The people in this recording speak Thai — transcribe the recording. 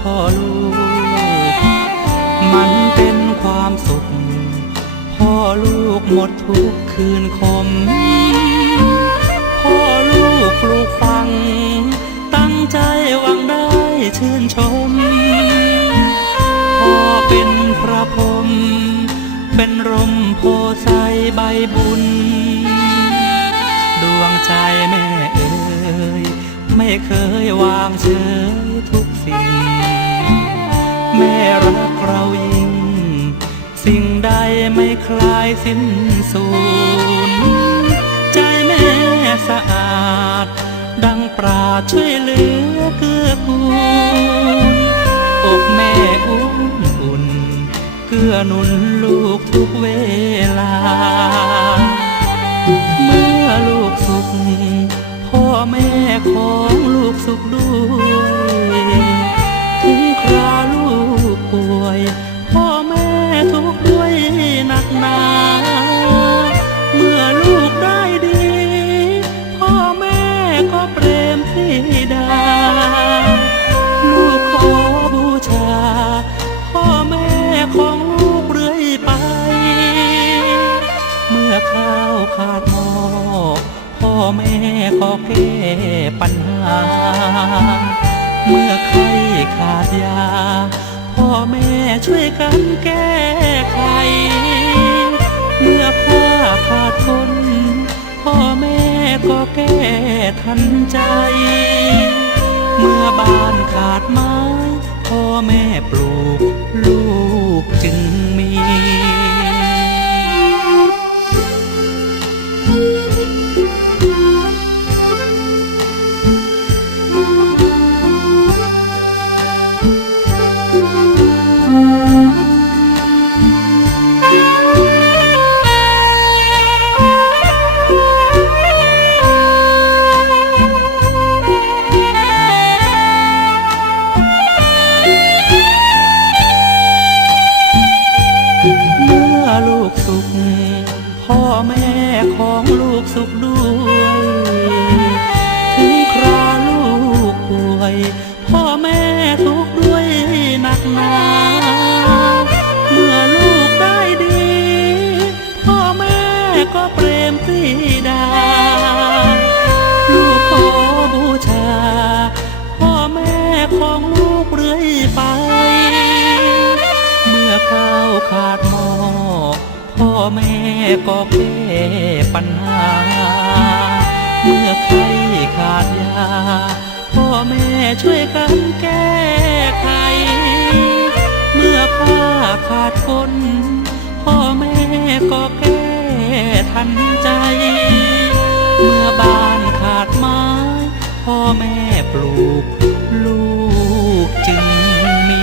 พ่อลูก มันเป็นความสุข พ่อลูกหมดทุกคืนคม พ่อลูกปลูกฟัง ตั้งใจหวังได้ชื่นชม พ่อเป็นพระพรหมเป็นรมโพไซใบบุญ ดวงใจแม่เอ๋ยไม่เคยวางเฉยทุกสิ่ง ลายสิ้นสูญใจแม่สะอาด ดังปราช่วยเหลือเกื้อกูลอกแม่อุ่นอุ่นเกื้อนุนลูกทุกเวลา เมื่อลูกสุขพ่อแม่ของลูกสุขด้วย เมื่อใครขาดยา พ่อแม่ช่วยกันแก้ไข เมื่อผ้าขาดทน พ่อแม่ก็แก้ทันใจ เมื่อบ้านขาดไม้ กสุข พ่อแม่ของลูกสุขด้วย ถึงคราลูกป่วย พ่อแม่ทุกข์ด้วยหนักหนาเมื่อลูกได้ดี พ่อแม่ก็เปรมปรีดา ลูกขอบูชา พ่อแม่ของลูกเรื่อยไป เมื่อข้าวขาดหม้อ พ่อแม่ก็แก้ปัญหา เมื่อใครขาดยา พ่อแม่ช่วยกันแก้ไข เมื่อผ้าขาดคนพ่อแม่ก็แก้ทันใจ เมื่อบ้านขาดไม้ พ่อแม่ปลูก ลูกจึงมี